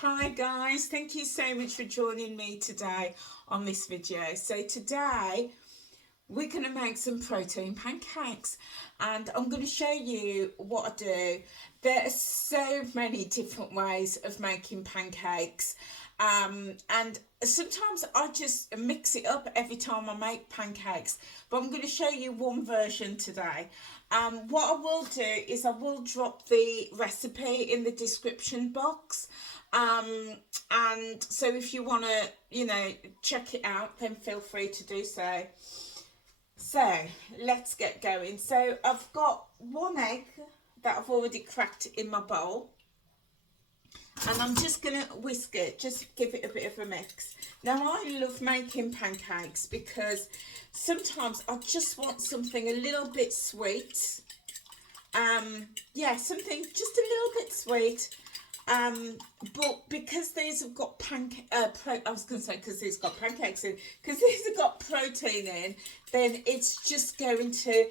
Hi guys, thank you so much for joining me today on this video. So today we're going to make some protein pancakes and I'm going to show you what I do. There are so many different ways of making pancakes, and sometimes I just mix it up every time I make pancakes, but I'm going to show you one version today. What I will do is I will drop the recipe in the description box, and so if you want to check it out, then feel free to do so. So let's get going. So I've got one egg that I've already cracked in my bowl, and I'm just going to whisk it, just give it a bit of a mix. Now I love making pancakes because sometimes I just want something a little bit sweet. Yeah, something just a little bit sweet. But because these have got because these got pancakes in, because these have got protein in, then it's just going to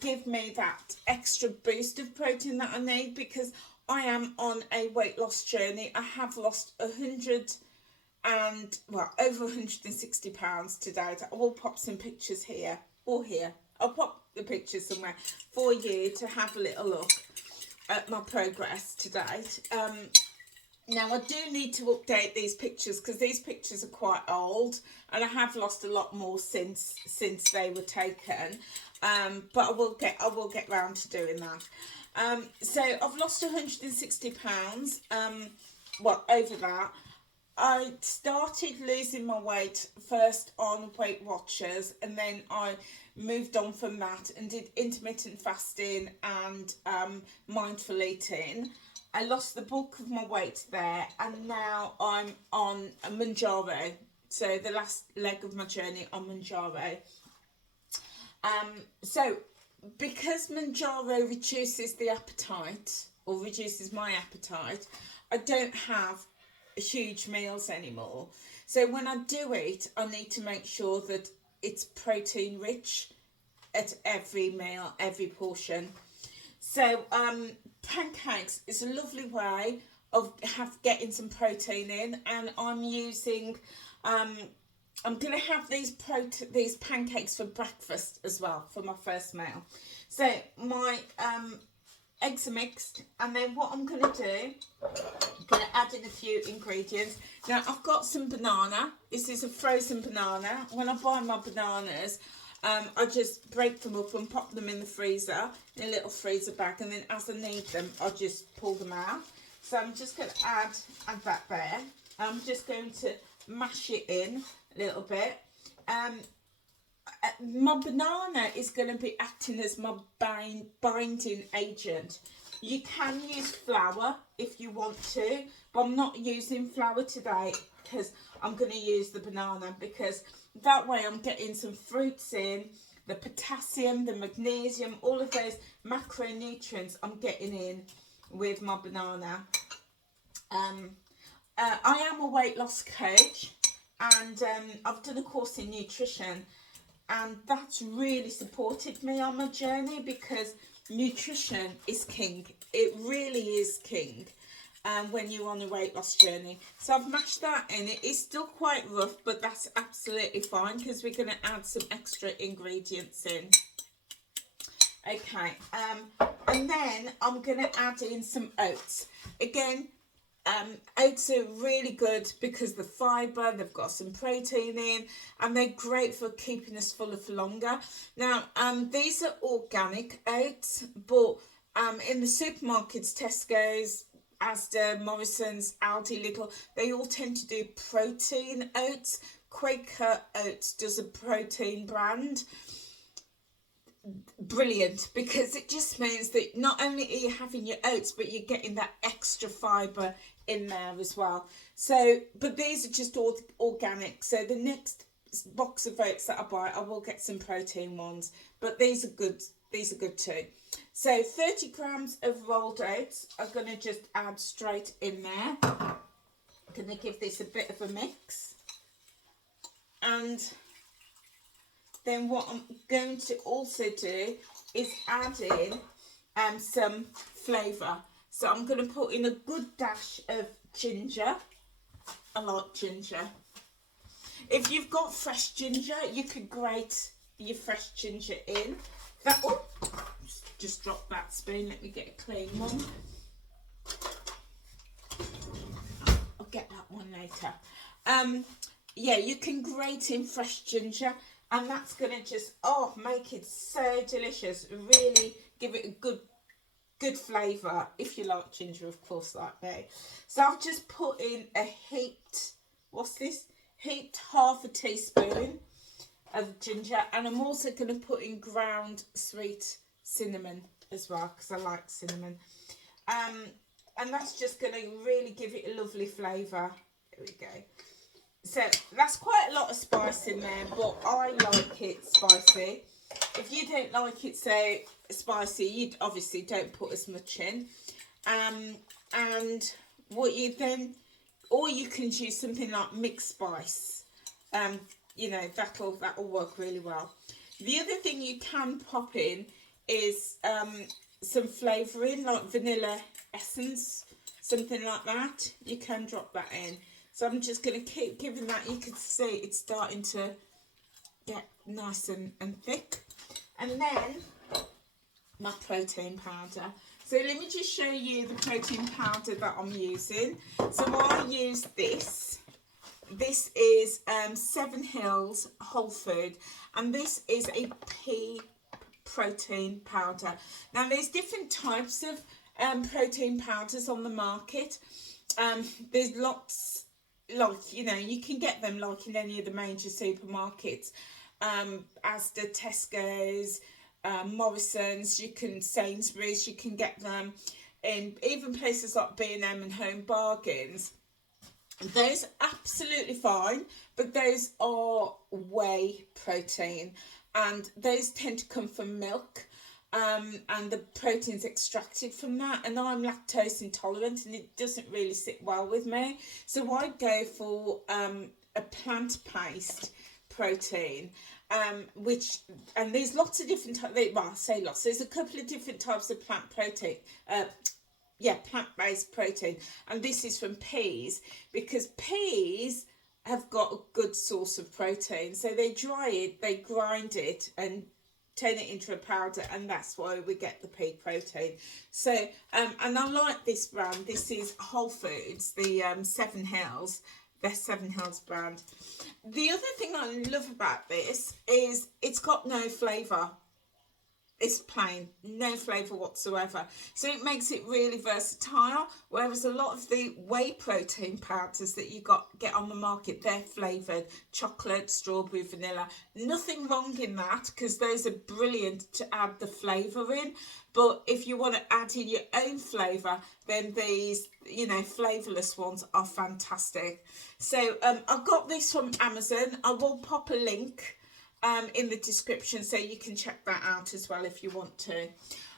give me that extra boost of protein that I need, because I am on a weight loss journey. I have lost over 160 pounds to date. I will pop some pictures here or here. I'll pop the pictures somewhere for you to have a little look at my progress to date. Now I do need to update these pictures because these pictures are quite old and I have lost a lot more since they were taken, but I will get round to doing that. So I've lost 160 pounds. Over that. I started losing my weight first on Weight Watchers, and then I moved on from that and did intermittent fasting and mindful eating. I lost the bulk of my weight there, and now I'm on a Mounjaro. So the last leg of my journey on Mounjaro. So because Mounjaro reduces the appetite, or reduces my appetite, I don't have huge meals anymore. So when I do it, I need to make sure that it's protein rich at every meal, every portion. So pancakes is a lovely way of getting some protein in, and I'm using I'm going to have these pancakes for breakfast as well for my first meal. So my eggs are mixed, and then what I'm going to do, I'm going to add in a few ingredients. Now I've got some banana. This is a frozen banana. When I buy my bananas, I just break them up and pop them in the freezer, in a little freezer bag, and then as I need them, I'll just pull them out. So I'm just going to add that there. I'm just going to mash it in a little bit. My banana is going to be acting as my binding agent. You can use flour if you want to, but I'm not using flour today because I'm going to use the banana, because that way I'm getting some fruits in, the potassium, the magnesium, all of those macronutrients I'm getting in with my banana. I am a weight loss coach, and I've done a course in nutrition, and that's really supported me on my journey, because nutrition is king. It really is king when you're on a weight loss journey. So I've mashed that in. It is still quite rough, but that's absolutely fine because we're going to add some extra ingredients in. Okay, and then I'm going to add in some oats. Again, oats are really good because the fibre, they've got some protein in, and they're great for keeping us full for longer. Now, these are organic oats, but in the supermarkets, Tesco's, Asda, Morrison's, Aldi, Lidl, they all tend to do protein oats. Quaker Oats does a protein brand. Brilliant, because it just means that not only are you having your oats, but you're getting that extra fibre in there as well. So, but these are just all organic. So the next box of oats that I buy, I will get some protein ones, but these are good. These are good too. So 30 grams of rolled oats I'm going to just add straight in there. I'm going to give this a bit of a mix. And then what I'm going to also do is add in some flavour. So I'm going to put in a good dash of ginger. I like ginger. If you've got fresh ginger, you could grate your fresh ginger in. That, oh, just drop that spoon. Let me get a clean one. I'll get that one later. Yeah, you can grate in fresh ginger, and that's going to just, oh, make it so delicious. Really give it a good flavour, if you like ginger, of course, like me. So I've just put in a heaped, what's this? Heaped half a teaspoon of ginger, and I'm also going to put in ground sweet cinnamon as well, because I like cinnamon. And that's just going to really give it a lovely flavour. There we go. So that's quite a lot of spice in there, but I like it spicy. If you don't like it so spicy, you obviously don't put as much in. And what you then, or you can use something like mixed spice. You know, that'll work really well. The other thing you can pop in is some flavouring, like vanilla essence, something like that. You can drop that in. So I'm just going to keep giving that. You can see it's starting to get nice and thick. And then my protein powder. So let me just show you the protein powder that I'm using. So I use this. This is 7 Hills Whole Food, and this is a pea protein powder. Now there's different types of protein powders on the market. There's lots, like, you know, you can get them like in any of the major supermarkets, Asda, Tesco's, Morrison's, you can, Sainsbury's, you can get them in even places like B&M and Home Bargains. Those are absolutely fine, but those are whey protein, and those tend to come from milk, and the protein's extracted from that, and I'm lactose intolerant and it doesn't really sit well with me, so I go for a plant-based protein, which, and there's lots of different types, well, I say lots, there's a couple of different types of plant protein, plant-based protein, and this is from peas, because peas have got a good source of protein. So they dry it, they grind it and turn it into a powder, and that's why we get the pea protein. So and I like this brand. This is Whole Foods, the 7 Hills, their 7 Hills brand. The other thing I love about this is it's got no flavour. It's plain, no flavour whatsoever. So it makes it really versatile, whereas a lot of the whey protein powders that you get on the market, they're flavoured, chocolate, strawberry, vanilla. Nothing wrong in that, because those are brilliant to add the flavour in. But if you want to add in your own flavour, then these, you know, flavourless ones are fantastic. So I got this from Amazon. I will pop a link in the description, so you can check that out as well if you want to.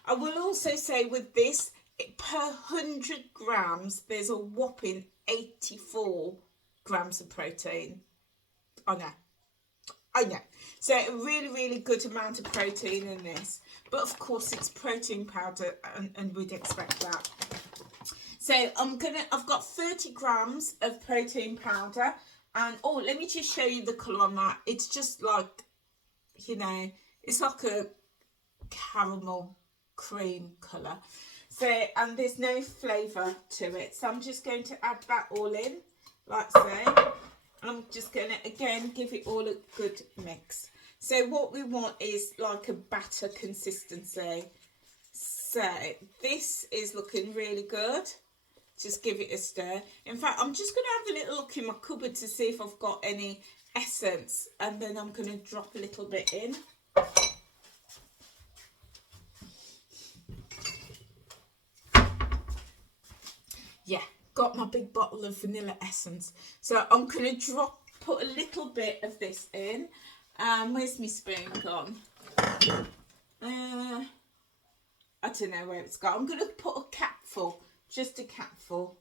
I will also say with this, per 100 grams, there's a whopping 84 grams of protein. I know. So a really, really good amount of protein in this. But of course, it's protein powder, and we'd expect that. So I've got 30 grams of protein powder, and oh, let me just show you the colour on that. It's just like, you know, it's like a caramel cream colour. So, and there's no flavour to it. So I'm just going to add that all in, like so. And I'm just going to, again, give it all a good mix. So what we want is like a batter consistency. So this is looking really good. Just give it a stir. In fact, I'm just going to have a little look in my cupboard to see if I've got any essence, and then I'm going to drop a little bit in. Yeah, got my big bottle of vanilla essence. So I'm going to put a little bit of this in. Where's my spoon gone? I don't know where it's gone. I'm going to put a capful, just a capful.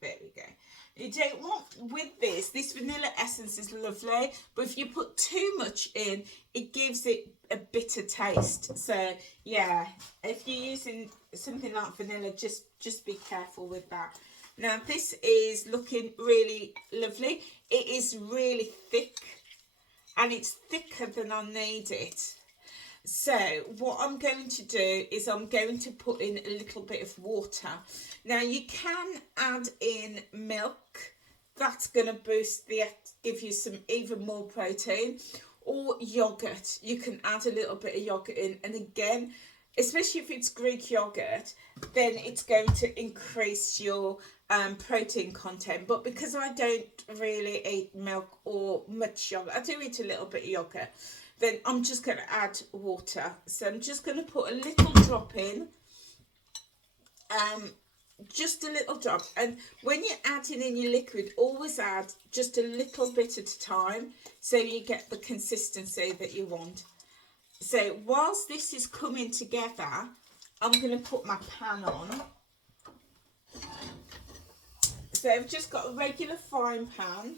There we go. You don't want, with this vanilla essence is lovely, but if you put too much in, it gives it a bitter taste. So yeah, if you're using something like vanilla, just just be careful with that. Now this is looking really lovely. It is really thick, and it's thicker than I need it. So what I'm going to do is I'm going to put in a little bit of water. Now you can add in milk. That's going to boost give you some even more protein. Or yogurt. You can add a little bit of yogurt in, and again, especially if it's Greek yogurt, then it's going to increase your protein content. But because I don't really eat milk or much yogurt, I do eat a little bit of yogurt, then I'm just going to add water. So I'm just going to put a little drop in, just a little drop. And when you're adding in your liquid, always add just a little bit at a time, so you get the consistency that you want. So whilst this is coming together, I'm going to put my pan on. So I've just got a regular frying pan,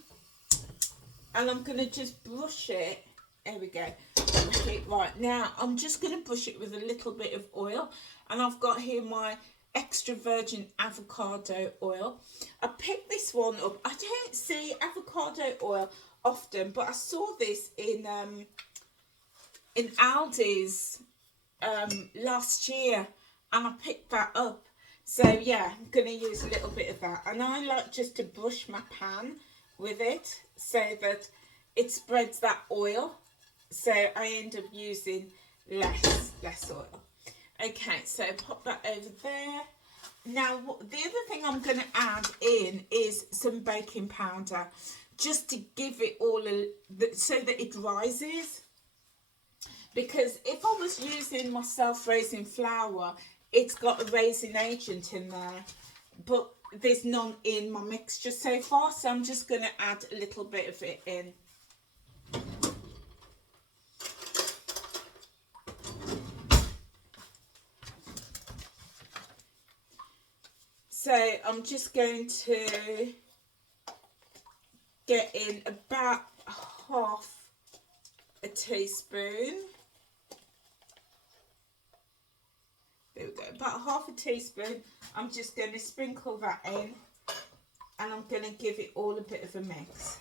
and I'm going to just brush it. There we go. Okay, right, now I'm just going to brush it with a little bit of oil, and I've got here my extra virgin avocado oil. I picked this one up. I don't see avocado oil often, but I saw this in Aldi's last year, and I picked that up. So yeah, I'm going to use a little bit of that, and I like just to brush my pan with it so that it spreads that oil, so I end up using less oil. Okay, so pop that over there. Now the other thing I'm going to add in is some baking powder, just to give it all so that it rises. Because if I was using my self-raising flour, it's got a raising agent in there, but there's none in my mixture so far, so I'm just going to add a little bit of it in. So I'm just going to get in about half a teaspoon. There we go, about half a teaspoon. I'm just going to sprinkle that in, and I'm going to give it all a bit of a mix.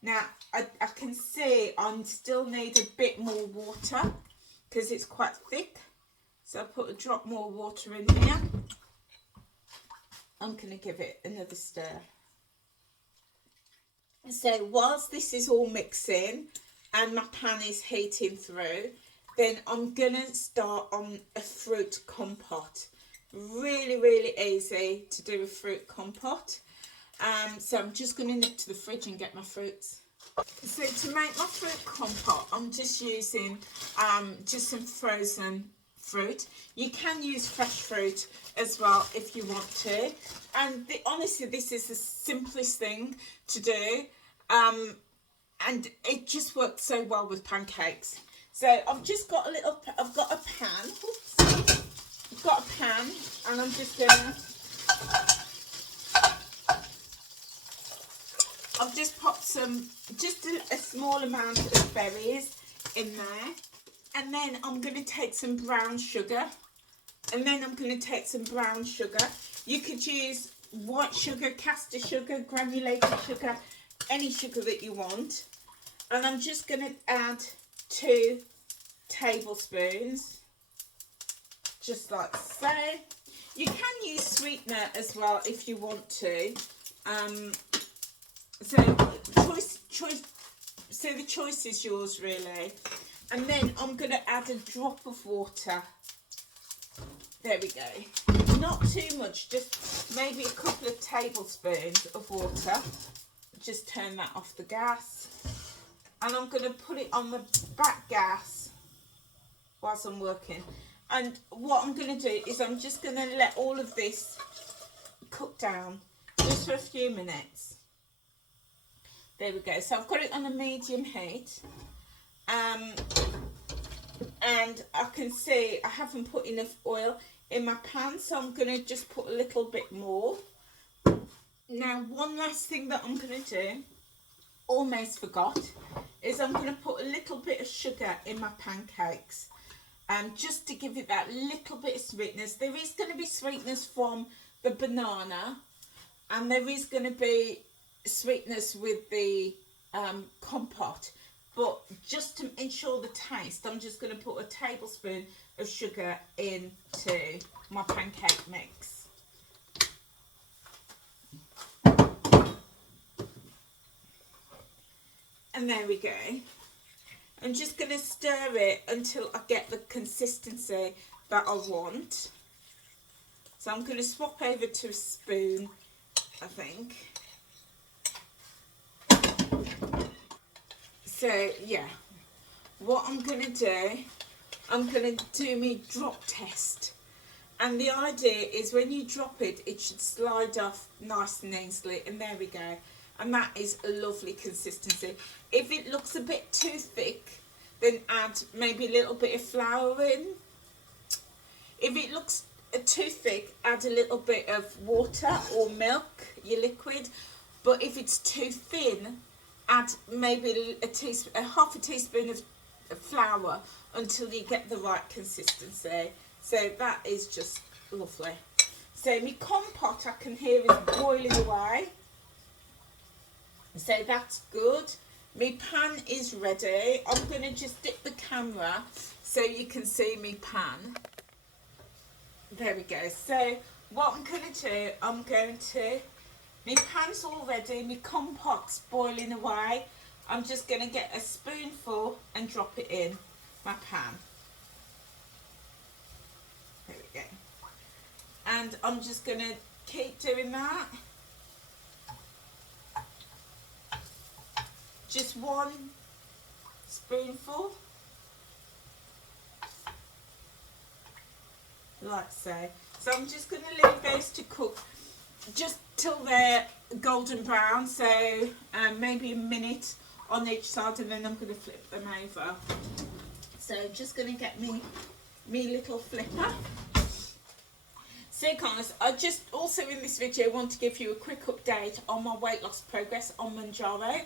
Now I can see I still need a bit more water because it's quite thick, so I'll put a drop more water in here. I'm going to give it another stir. So whilst this is all mixing and my pan is heating through, then I'm going to start on a fruit compote. Really easy to do a fruit compote. So I'm just going to nip to the fridge and get my fruits. So to make my fruit compote, I'm just using just some frozen fruit. You can use fresh fruit as well if you want to, and honestly this is the simplest thing to do, and it just works so well with pancakes. So I've just got I've got a pan. Oops. I've got a pan, and I'm just gonna I've just popped just a small amount of berries in there. And then I'm going to take some brown sugar. And then I'm going to take some brown sugar. You could use white sugar, caster sugar, granulated sugar, any sugar that you want. And I'm just going to add 2 tablespoons. Just like so. You can use sweetener as well if you want to. So the choice is yours really. And then I'm going to add a drop of water. There we go. Not too much, just maybe a couple of tablespoons of water. Just turn that off the gas. And I'm going to put it on the back gas whilst I'm working. And what I'm going to do is I'm just going to let all of this cook down just for a few minutes. There we go. So I've got it on a medium heat. And I can see I haven't put enough oil in my pan, so I'm going to just put a little bit more. Now one last thing that I'm going to do, almost forgot, is I'm going to put a little bit of sugar in my pancakes. just to give it that little bit of sweetness. There is going to be sweetness from the banana, and there is going to be sweetness with the compote, but just to ensure the taste, I'm just going to put a tablespoon of sugar into my pancake mix. And there we go. I'm just going to stir it until I get the consistency that I want. So I'm going to swap over to a spoon, I think. So yeah, what I'm going to do, I'm going to do my drop test. And the idea is when you drop it, it should slide off nice and easily. And there we go. And that is a lovely consistency. If it looks a bit too thick, then add maybe a little bit of flour in. If it looks too thick, add a little bit of water or milk, your liquid. But if it's too thin, add maybe half a teaspoon of flour until you get the right consistency. So that is just lovely. So my compote, I can hear, is boiling away. So that's good. My pan is ready. I'm going to just dip the camera so you can see my pan. There we go. So what I'm going to do, my pan's all ready, my compote's boiling away. I'm just going to get a spoonful and drop it in my pan. There we go. And I'm just going to keep doing that. Just one spoonful, like so. So I'm just going to leave those to cook just till they're golden brown, so maybe a minute on each side, and then I'm going to flip them over. So just going to get me little flipper. So guys, I just also in this video want to give you a quick update on my weight loss progress on Mounjaro.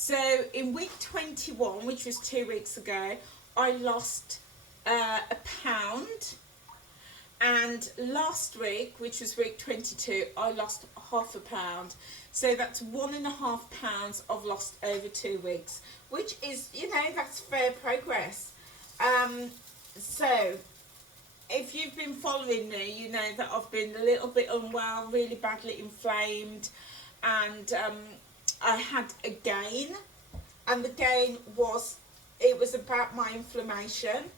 So in week 21, which was 2 weeks ago, I lost a pound. And last week, which was week 22, I lost half a pound. So that's 1.5 pounds I've lost over 2 weeks, which is, you know, that's fair progress. So if you've been following me, you know that I've been a little bit unwell, really badly inflamed, and I had a gain, and the gain was, it was about my inflammation,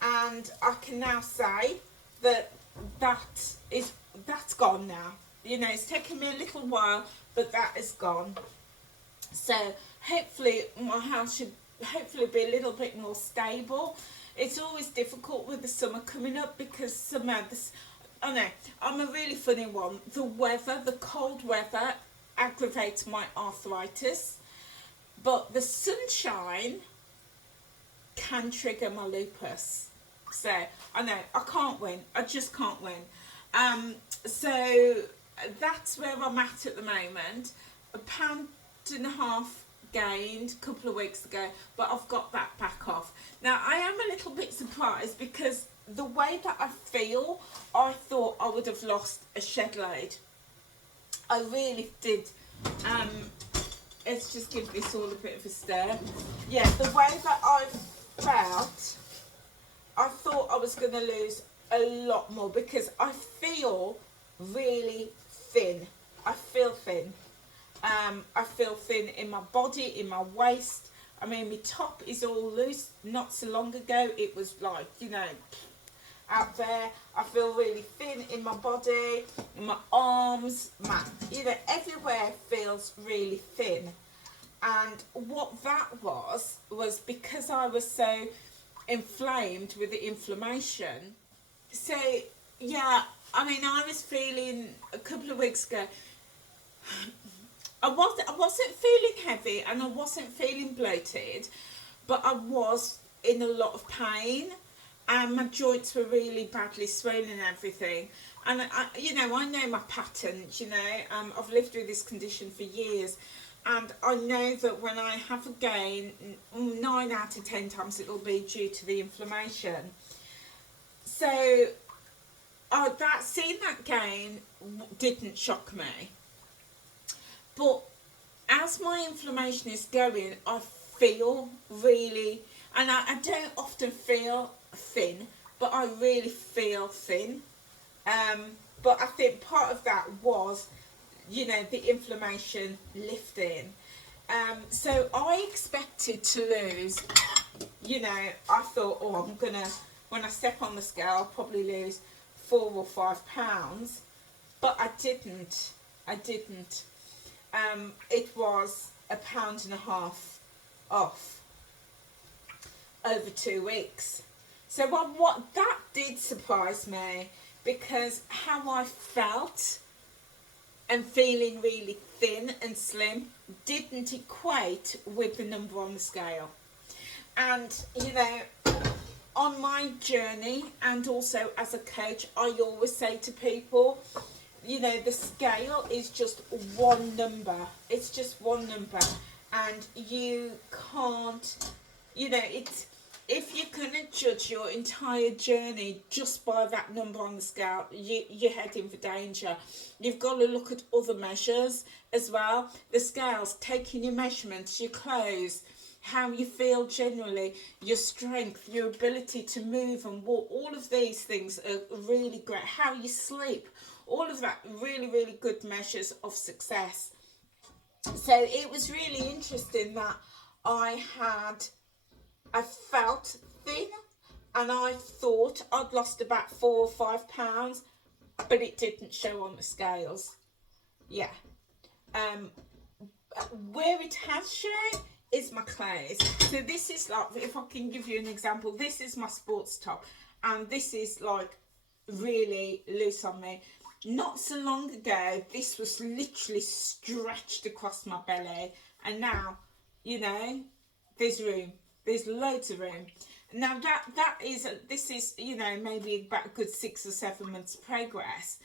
and I can now say that's gone now. You know, it's taken me a little while, but that is gone. So hopefully my health should hopefully be a little bit more stable. It's always difficult with the summer coming up because summer, I know, I'm a really funny one. The weather, the cold weather aggravates my arthritis, but the sunshine can trigger my lupus. So I know I can't win. I just can't win. So that's where I'm at the moment. 1.5 pounds gained a couple of weeks ago, but I've got that back off. Now I am a little bit surprised because the way that I feel, I thought I would have lost a shed load. I really did. Let's just give this all a bit of a stir. Yeah, the way that I felt, I thought I was going to lose a lot more because I feel really thin. I feel thin. I feel thin in my body, in my waist. I mean, my top is all loose. Not so long ago, it was like, you know, out there. I feel really thin in my body, in my arms, you know, everywhere feels really thin. And what that was because I was so inflamed with the inflammation. So yeah, I mean, I was feeling a couple of weeks ago, I wasn't feeling heavy and I wasn't feeling bloated, but I was in a lot of pain and my joints were really badly swollen and everything. And you know, I know my patterns, you know, I've lived with this condition for years, and I know that when I have a gain, 9 out of 10 times it will be due to the inflammation. So seeing that gain didn't shock me, but as my inflammation is going, I feel really, and I don't often feel thin, but I really feel thin. But I think part of that was, the inflammation lifting. So I expected to lose, I thought, oh, when I step on the scale, I'll probably lose 4 or 5 pounds. But I didn't. It was 1.5 pounds off over 2 weeks. So what that did surprise me, because how I felt and feeling really thin and slim didn't equate with the number on the scale. And on my journey, and also as a coach, I always say to people, the scale is just one number. It's just one number, and you can't, it's, if you're going to judge your entire journey just by that number on the scale, you're heading for danger. You've got to look at other measures as well. The scales, taking your measurements, your clothes, how you feel generally, your strength, your ability to move and walk, all of these things are really great. How you sleep, all of that, really, really good measures of success. So it was really interesting that I felt thin, and I thought I'd lost about 4 or 5 pounds, but it didn't show on the scales. Yeah. Where it has shown is my clothes. So this is like, if I can give you an example, this is my sports top, and this is like really loose on me. Not so long ago, this was literally stretched across my belly, and now, there's room. There's loads of room. Now this is, maybe about a good 6 or 7 months progress.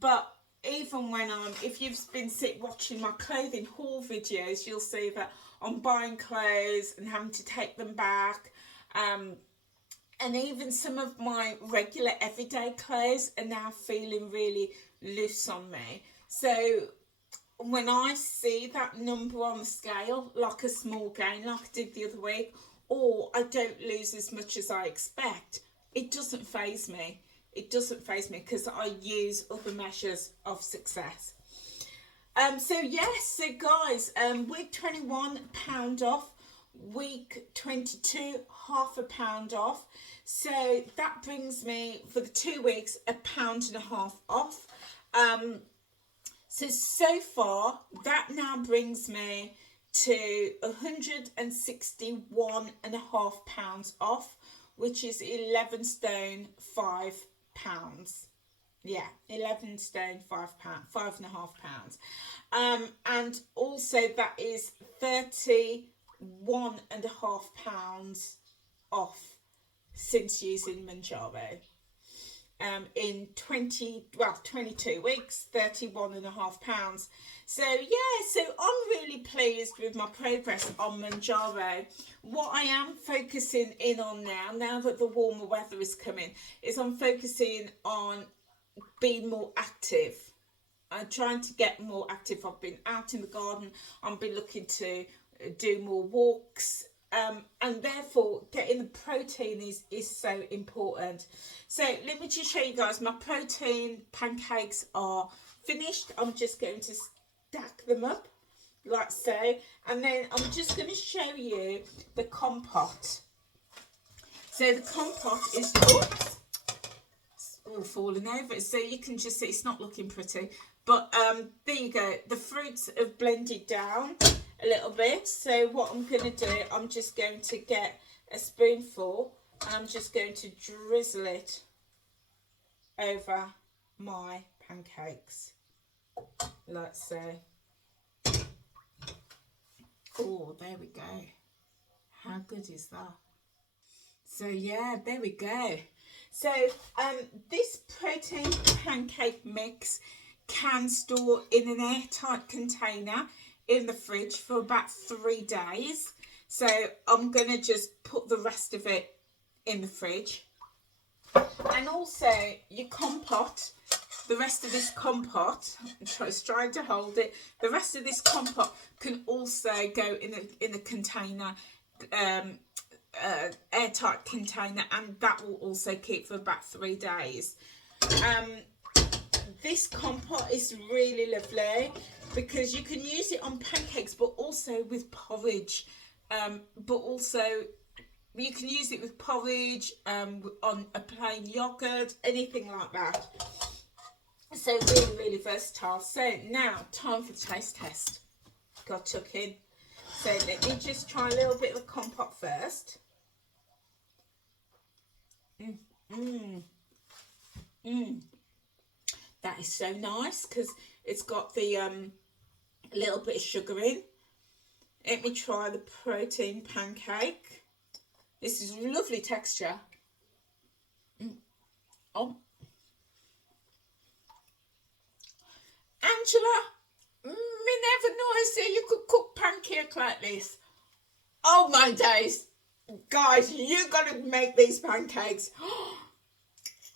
But even when if you've been watching my clothing haul videos, you'll see that I'm buying clothes and having to take them back. And even some of my regular everyday clothes are now feeling really loose on me. So when I see that number on the scale, like a small gain, like I did the other week, or I don't lose as much as I expect, it doesn't faze me. It doesn't faze me because I use other measures of success. So guys, week 21, £1 off. Week 22, £0.5 off. So that brings me, for the 2 weeks, £1.5 off. So far, that now brings me to £161.5 off, which is 11 stone 5 pounds. Yeah, 11 stone 5 pounds, 5.5 pounds. And also that is £31.5 off since using Mounjaro. In 22 weeks, £31.5. So I'm really pleased with my progress on Mounjaro. What I am focusing in on now that the warmer weather is coming, is I'm focusing on being more active. I'm trying to get more active. I've been out in the garden. I've been looking to do more walks. And therefore getting the protein is so important. So let me just show you guys, my protein pancakes are finished. I'm just going to stack them up like so, and then I'm just going to show you the compote. So the compote is all falling over, so you can just see it's not looking pretty, but there you go. The fruits have blended down a little bit. So what I'm going to do, I'm just going to get a spoonful and I'm just going to drizzle it over my pancakes like so. Oh, there we go. How good is that? So yeah, there we go. So this protein pancake mix can store in an airtight container in the fridge for about 3 days. So I'm going to just put the rest of it in the fridge. And also your compote, the rest of this compote, I'm trying to hold it, the rest of this compote can also go in a container, airtight container, and that will also keep for about 3 days. This compote is really lovely because you can use it on pancakes, but also with porridge, but also you can use it with porridge, on a plain yogurt, anything like that. So really, really versatile. So now, time for the taste test. Got tuck in. So let me just try a little bit of a compote first. That is so nice because it's got the little bit of sugar in. Let me try the protein pancake. This is lovely texture. Oh, Angela, me never knew I say you could cook pancake like this. Oh my days. Guys, you gotta make these pancakes.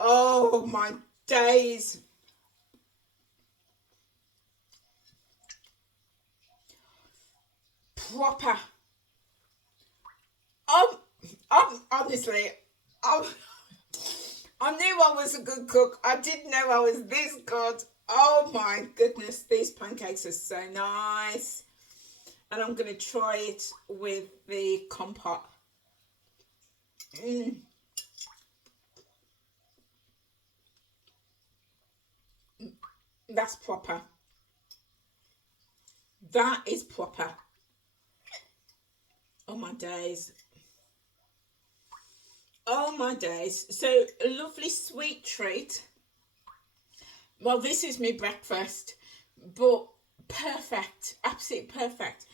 Oh my days. Proper. Honestly, I knew I was a good cook. I didn't know I was this good. Oh my goodness, these pancakes are so nice. And I'm going to try it with the compote. That's proper. That is proper. Oh my days. Oh my days. So a lovely sweet treat. Well, this is my breakfast, but perfect, absolutely perfect.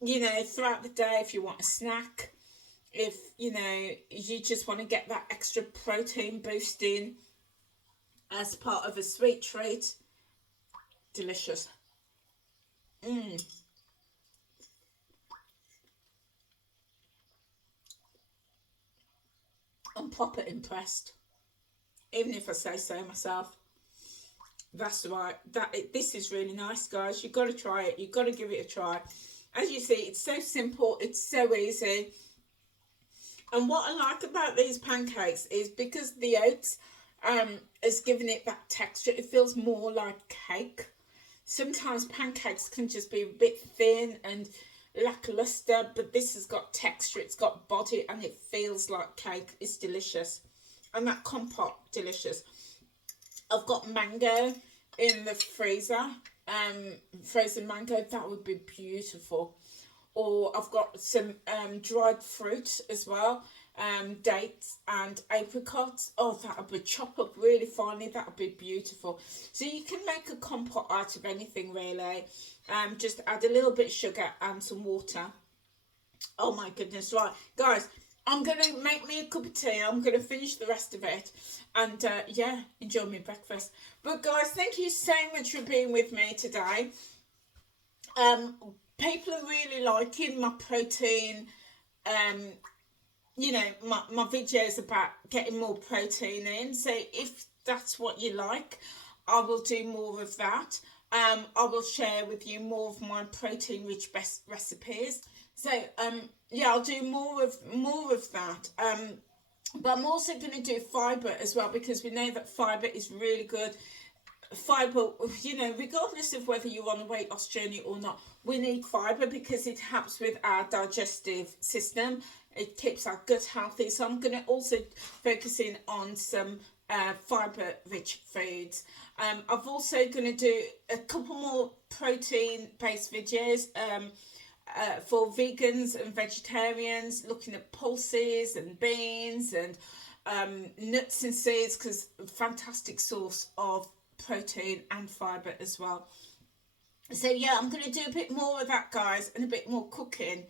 You know, throughout the day, if you want a snack, if you know you just want to get that extra protein boost in as part of a sweet treat, delicious. I'm proper impressed, even if I say so myself. That's right. This is really nice, guys. You've got to try it. You've got to give it a try. As you see, it's so simple. It's so easy. And what I like about these pancakes is because the oats has given it that texture. It feels more like cake. Sometimes pancakes can just be a bit thin and lackluster, but this has got texture. It's got body, and it feels like cake. It's delicious. And that compote, delicious. I've got mango in the freezer, frozen mango. That would be beautiful. Or I've got some dried fruit as well, dates and apricots. Oh, that would be chopped up really finely. That would be beautiful. So you can make a compote out of anything really. Just add a little bit of sugar and some water. Oh my goodness, right, guys. I'm going to make me a cup of tea. I'm going to finish the rest of it. And yeah, enjoy my breakfast. But guys, thank you so much for being with me today. People are really liking my protein, you know, my videos about getting more protein in. So if that's what you like, I will do more of that. I will share with you more of my protein rich best recipes. So yeah, I'll do more of that. But I'm also going to do fibre as well, because we know that fibre is really good. Fibre, you know, regardless of whether you're on a weight loss journey or not, we need fibre because it helps with our digestive system. It keeps our gut healthy. So I'm going to also focus in on some fibre rich foods. I'm also going to do a couple more protein based videos for vegans and vegetarians, looking at pulses and beans and nuts and seeds, because fantastic source of protein and fibre as well. So yeah, I'm going to do a bit more of that, guys, and a bit more cooking.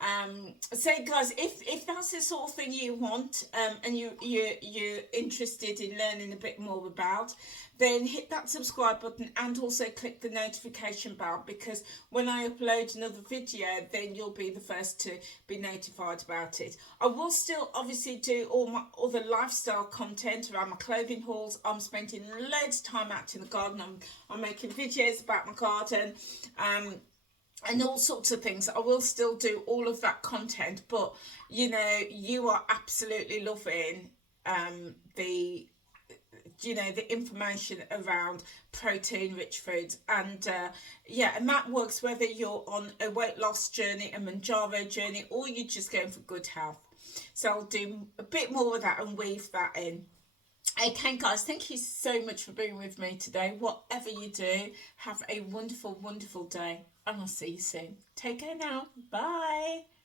So guys, if that's the sort of thing you want, and you're interested in learning a bit more about, then hit that subscribe button and also click the notification bell, because when I upload another video, then you'll be the first to be notified about it. I will still obviously do all my other lifestyle content around my clothing hauls. I'm spending loads of time out in the garden. I'm making videos about my garden, and all sorts of things. I will still do all of that content, but you know, you are absolutely loving the the information around protein rich foods, and and that works whether you're on a weight loss journey, a Mounjaro journey, or you're just going for good health. So I'll do a bit more of that and weave that in. Okay guys, thank you so much for being with me today. Whatever you do, have a wonderful day, and I'll see you soon. Take care now. Bye.